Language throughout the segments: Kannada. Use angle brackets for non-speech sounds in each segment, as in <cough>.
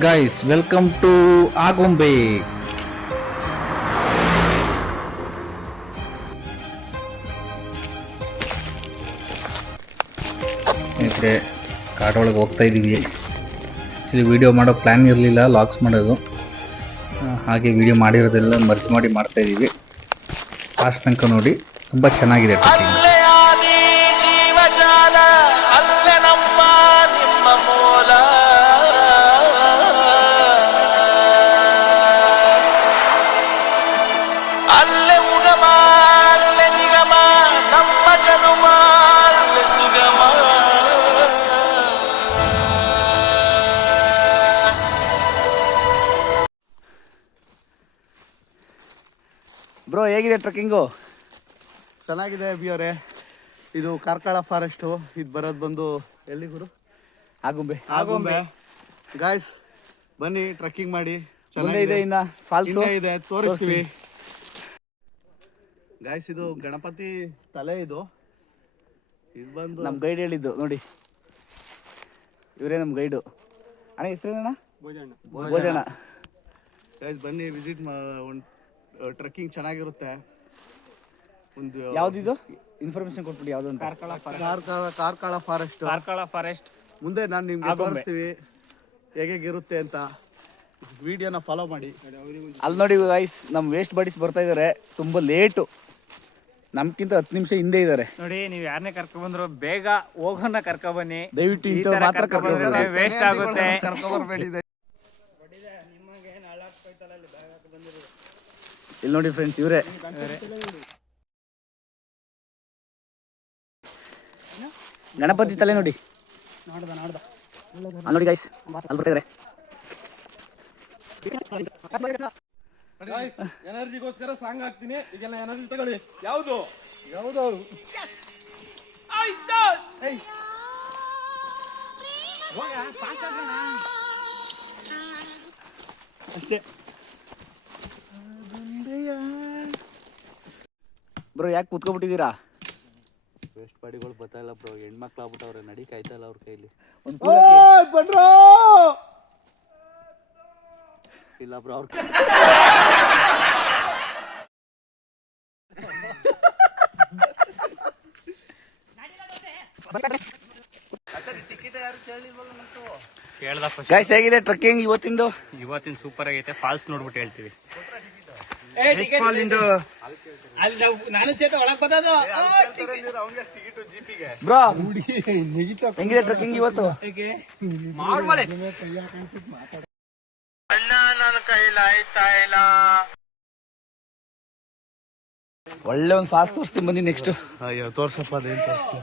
ಗೈಸ್ ವೆಲ್ಕಮ್ ಟು ಆಗುಂಬೆ ಕಾಡೊಳಗೆ ಹೋಗ್ತಾ ಇದ್ದೀವಿ ಆ್ಯಕ್ಚುಲಿ ವಿಡಿಯೋ ಮಾಡೋ ಪ್ಲ್ಯಾನ್ ಇರಲಿಲ್ಲ ಲಾಕ್ಸ್ ಮಾಡೋದು. ಹಾಗೆ ವಿಡಿಯೋ ಮಾಡಿರೋದೆಲ್ಲ ಮರ್ಜ್ ಮಾಡಿ ಮಾಡ್ತಾ ಇದ್ದೀವಿ ಲಾಸ್ಟ್ ತನಕ ನೋಡಿ, ತುಂಬ ಚೆನ್ನಾಗಿದೆ. ಟ್ರೆಕ್ಕಿಂಗ್ ಅಲ್ಲೇ ಉಗಮ ಅಲ್ಲೇ ನಿಗಮ ನಮ್ಮ ಜನುಮ ಅಲ್ಲೇ ಸುಗಮ. ಬ್ರೋ ಹೇಗಿದೆ ಟ್ರೆಕ್ಕಿಂಗು ಚೆನ್ನಾಗಿದೆ ಬಿ ಅವರೇ ಇದು ಕಾರ್ಕಳ ಫಾರೆಸ್ಟು. ಇದು ಬರೋದು ಬಂದು ಎಲ್ಲಿ ಗುರು? ಆಗುಂಬೆ. ಆಗುಂಬೆ. ಗಾಯ್ಸ್ ಬನ್ನಿ ಟ್ರೆಕ್ಕಿಂಗ್ ಮಾಡಿ. ಮುಂದೆ ಇದೆ ಚೆನ್ನಾಗಿದೆ. ಇನ್ನ ಫಾಲ್ಸು ಇನ್ನೇ ಇದೆ. ತೋರಿಸ್ತೀವಿ. ಗಾಯ್ಸ್ ಇದು ಗಣಪತಿ ತಲೆ ಇದು. ಇದು ಬಂದು ನಮ್ಮ ಗೈಡ್ ಹೇಳಿದ್ದು ನೋಡಿ. ಇವರೇ ನಮ್ಮ ಗೈಡು ಅಣ್ಣ ಹೆಸರೇನಣ್ಣ ಭೋಜನ. ಗಾಯ್ಸ್ ಬನ್ನಿ ವಿಸಿಟ್ ಒಂದು ಟ್ರೆಕ್ಕಿಂಗ್ ಚೆನ್ನಾಗಿರುತ್ತೆ. ಒಂದು ಯಾವ್ದಿದು? ಇನ್ಫಾರ್ಮೇಶನ್ ಕೊಟ್ಬಿಡಿ ಯಾವ್ದು ಅಂತ. ಕಾರ್ಕಳ ಕಾರ್ಕಳ ಫಾರೆಸ್ಟ್ ಕಾರ್ಕಳ ಫಾರೆಸ್ಟ್ ಮುಂದೆ ನಾನು ನಿಮ್ಗೆ. ತೋರಿಸ್ತೀವಿ. ಹೇಗಿರುತ್ತೆ ಅಂತ ವಿಡಿಯೋನ ಫಾಲೋ ಮಾಡಿ. ಅಲ್ಲಿ ನೋಡಿ ಗೈಸ್ ನಮ್ಮ ವೇಸ್ಟ್ ಬಾಡೀಸ್ ಬರ್ತಾ ಇದಾರೆ. ತುಂಬಾ ಲೇಟು ನಮ್ಗಿಂತ ಹತ್ತು ನಿಮಿಷ ಹಿಂದೆ ಇದ್ದಾರೆ. ನೋಡಿ ನೀವ್ ಯಾರನ್ನೇ ಕರ್ಕೊಂಡ್ ಬಂದ್ರು ಬೇಗ ಹೋಗೋಣ ಕರ್ಕೊ ಬನ್ನಿ. ದಯವಿಟ್ಟು ಇಂಥವ್ರು ತರ ಮಾತ್ರ ಕರ್ಕೊಂಡ್ ಕರ್ಕೊಂಡ್. ವೇಸ್ಟ್ ಆಗುತ್ತೆ. ಇಲ್ಲಿ ನೋಡಿ ಫ್ರೆಂಡ್ಸ್ ಇವರೇ. ಗಣಪತಿ ತಲೆ ನೋಡಿ. ಅಲ್ಲಿ ನೋಡಿ ಗೈಸ್ ಅಲ್ಲಿ ಬರ್ತಿದ್ದಾರೆ ಎನರ್ಜಿಗೋಸ್ಕರ ಸಾಂಗ್ ಹಾಕ್ತೀನಿ. ಈಗೆಲ್ಲ ಎನರ್ಜಿ ತಗೊಳ್ಳಿ. ಯಾವುದು? ಯಾವುದು? ಬ್ರೋ ಯಾಕೆ ಕೂತ್ಕೊಬಿಟ್ಟಿದ್ದೀರಾ? ವೇಸ್ಟ್ ಪಾಡಿಗಳು ಬರ್ತಾ ಇಲ್ಲ ಬ್ರೋ. ಹೆಣ್ಮಕ್ಳು ಆಗ್ಬಿಟ್ಟವ್ರೆ. ನಡಿ ಕಾಯ್ತಾ ಇಲ್ಲ ಅವ್ರ ಕೈಲಿ. ಒಂದು ಇಲ್ಲ ಬ್ರೋ ಅವ್ರ <laughs> ಗೈಸ್ ಹೇಗಿದೆ ಟ್ರಕ್ಕಿಂಗ್ ಇವತ್ತಿಂದು? ಇವತ್ತಿನ ಸೂಪರ್ ಆಗೈತೆ. ಫಾಲ್ಸ್ ನೋಡ್ಬಿಟ್ಟು ಹೇಳ್ತೀವಿ. ಬ್ರೋ ಹೆಂಗಿದೆ ಟ್ರೆಕ್ಕಿಂಗ್ ಇವತ್ತು? ಅಣ್ಣ ನನ್ನ ಕೈಲಾಯ್ತಾ ಇಲ್ಲ? ಒಳ್ಳೆ ಒಂದು ಫಾಸ್ಟ್ ತೋರಿಸ್ತೀನಿ ಬನ್ನಿ ನೆಕ್ಸ್ಟ್ ಅಯ್ಯೋ ತೋರ್ಸಪ್ಪ ಅದೇನು ತೋರಿಸ್ತೀನಿ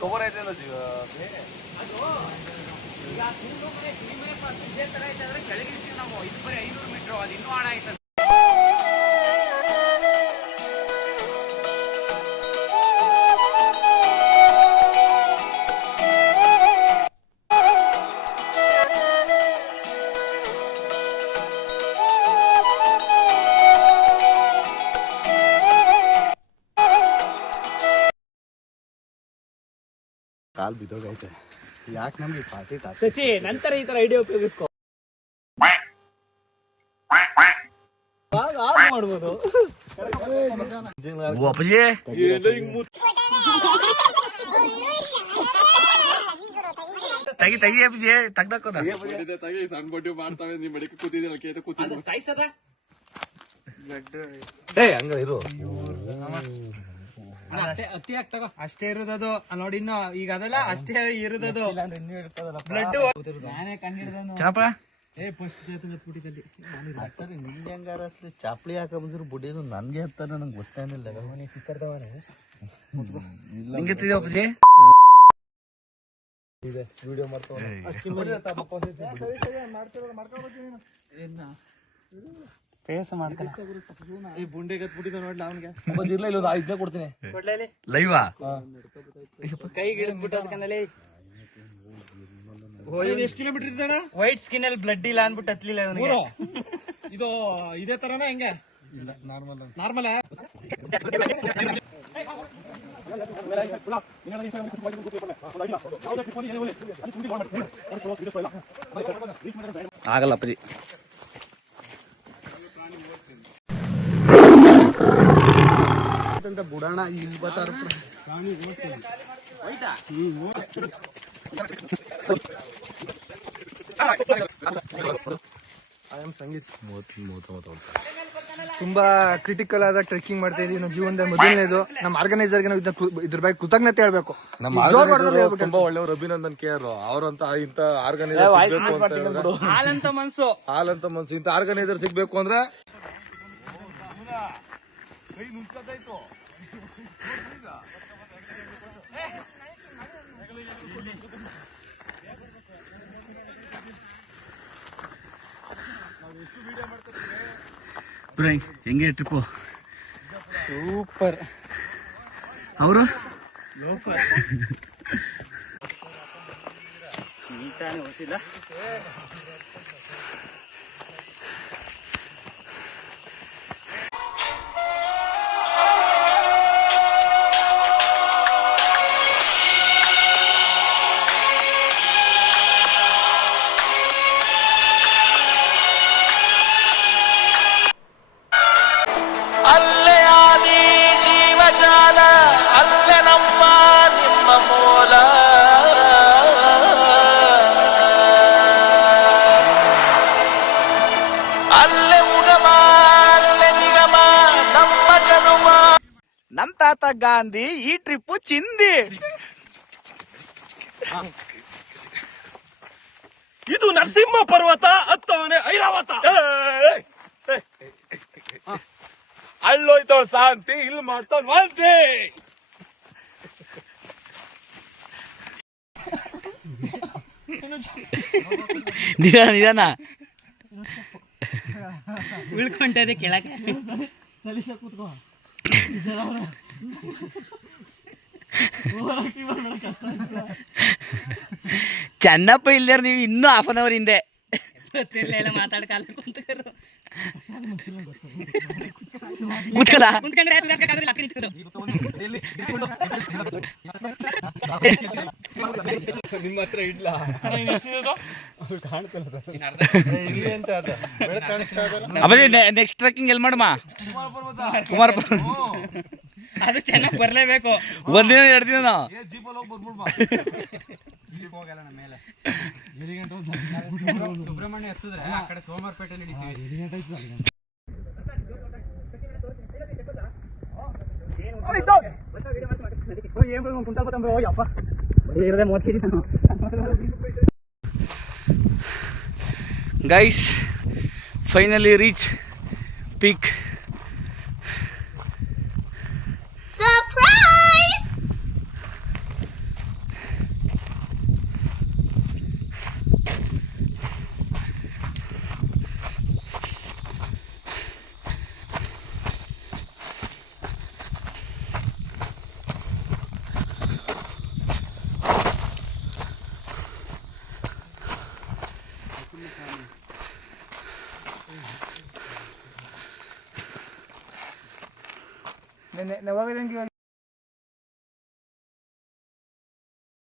ಕವರ್ ಐತೆ ಅಲ್ಲ ಜೀವ ಈಗ ಮನೆ ಮನೆ ಇದೇ ತರ ಐತೆ ಅಂದ್ರೆ ಕೆಳಗಿರ್ತೀವಿ ನಾವು ಇದು ಬರೀ ಐನೂರು ಮೀಟ್ರ್ ಅದು ಇನ್ನೂ ಆಣ ಕಾಲ್ ಬಿದ್ದೋಗೈತೆ ಯಾಕೆ ನಮ್ಗೆ ಪಾರ್ಟಿ ಸಚಿ ನಂತರ ಈ ತರ ಐಡಿಯಾ ಉಪಯೋಗಿಸ್ಕೊ. ಮಾಡ್ಬೋದು. ತೆಗಿ ತೆಗಿ ಅಪ್ಪಿಜಿ ತೆಗ್ದಾಕೋದ. ಸಣ್ಣ ಬಡ್ಡಿ ಮಾಡ್ತಾವೆ ನಿಮ್ ಬಡಿಕೆ ಕೂತಿದ್ದೆ ಸಾಯ್ಸದ ಅಷ್ಟೇ ಇರೋದದು. ನೋಡಿ ಇನ್ನು ಈಗ ಅದಲ್ಲ ಅಷ್ಟೇ ಇರೋದದು. ಬ್ಲಡ್ ಸರಿ ನಿಂಗೆ ಹೆಂಗಾರ ಅಸಲಿ ಚಾಪ್ಲಿ ಹಾಕ ಬಂದ್ರು ಬುಡಿದು ನನ್ಗೆ ಹತ್ತಾರ ನಂಗೆ ಗೊತ್ತಾನಿಲ್ಲ ಫೇಸ್ ಮಾಡ್ತಾನೆ. ಈ ಬುಂಡೆಗೆ ಹತ್ಬಿಟ್ಟಿದ್ದ ನೋಡ್ಲ ಅವನ್ಗೆ? ಲೈವಾ? ಕೈಗೆ ಇಳಿದ್ಬಿಟ್ಟು ಅದಕ್ಕಂದಲ್ಲಿ ಎಷ್ಟು ಕಿಲೋಮೀಟರ್ ಇದ್ದಾನ? ವೈಟ್ ಸ್ಕಿನ್ ಅಲ್ಲಿ ಬ್ಲಡ್ ಇಲ್ಲ ಅನ್ಬಿಟ್ಟು ಹತ್ಲಿಲ್ಲ ಅವನಿಗೆ ಇದು ಇದೇ ತರನ ಹೆಂಗೆ? ನಾರ್ಮಲ್ ಆಗಲ್ಲ ಅಪ್ಪಾಜಿ. ಅಂತ ಬುಡಾಣ ಇಲ್ಲಿ ಸಂಗೀತ್. ತುಂಬಾ ಕ್ರಿಟಿಕಲ್ ಆದ ಟ್ರೆಕಿಂಗ್ ಮಾಡ್ತಾ ಇದೀವಿ. ನಮ್ಮ ಜೀವನದ ಮೊದಲನೇದು. ನಮ್ಮ ಆರ್ಗನೈಸರ್ಗೆ ನಾವು ಇದನ್ನ ಇದ್ರ ಬಗ್ಗೆ ಕೃತಜ್ಞತೆ ಹೇಳ್ಬೇಕು. ನಮ್ಮ ತುಂಬಾ ಒಳ್ಳೆಯವರು. Abhinandan K R. ಅವ್ರಂತ ಇಂಥ ಆರ್ಗನೈಸರ್ ಸಿಗ್ಬೇಕು ಅಂತ ಹೇಳಿದ್ರೆ ಹಾಲಂತ ಮನ್ಸು. ಹಾಲಂತ ಮನ್ಸು. ಇಂತ ಆರ್ಗನೈಸರ್ ಸಿಗ್ಬೇಕು ಅಂದ್ರೆ ಹೆಂಗೆ ಟ್ರಿಪ್ಪು ಸೂಪರ್. ಅವರು? ನೀಟಾನೆ ಹೊಸಿಲ್ಲ ನಮ್ ತಾತ ಗಾಂಧಿ ಈ ಟ್ರಿಪ್ಪು ಚಿಂದಿ. ಇದು ನರಸಿಂಹ ಪರ್ವತ ಹತ್ತವನೇ ಐರಾವತ. ಅಲ್ಲೋಯ್ತವಳ ಶಾಂತಿ ಇಲ್ಲಿ ಮಾಡ್ತಾವ್ ವಾಂತಿ. ನಿಧಾನ ನಿಧಾನ. ಉಳ್ಕೊಂತದೆ ಕೆಳಗೆ ಚೆನ್ನಪ್ಪ ಇಲ್ದಾರ ನೀವು ಇನ್ನೂ ಹಾಫ್ ಅನ್ ಅವರ್ ಹಿಂದೆ. ಮಾತಾಡ್ಕಾಲ ಕುಂತ್ಕರು ನಿಮ್ಮ ಹತ್ರ ಇಡ್ಲಾ ನೆಕ್ಸ್ಟ್ ಟ್ರೆಕ್ಕಿಂಗ್ ಎಲ್ಲಿ ಮಾಡಮ್ಮ ಕುಮಾರ ಅದು ಚೆನ್ನಾಗಿ ಬರ್ಲೇಬೇಕು. ಒಂದಿನ ಎರಡು ದಿನ guys finally reach peak Ne, ne, ne va a tener que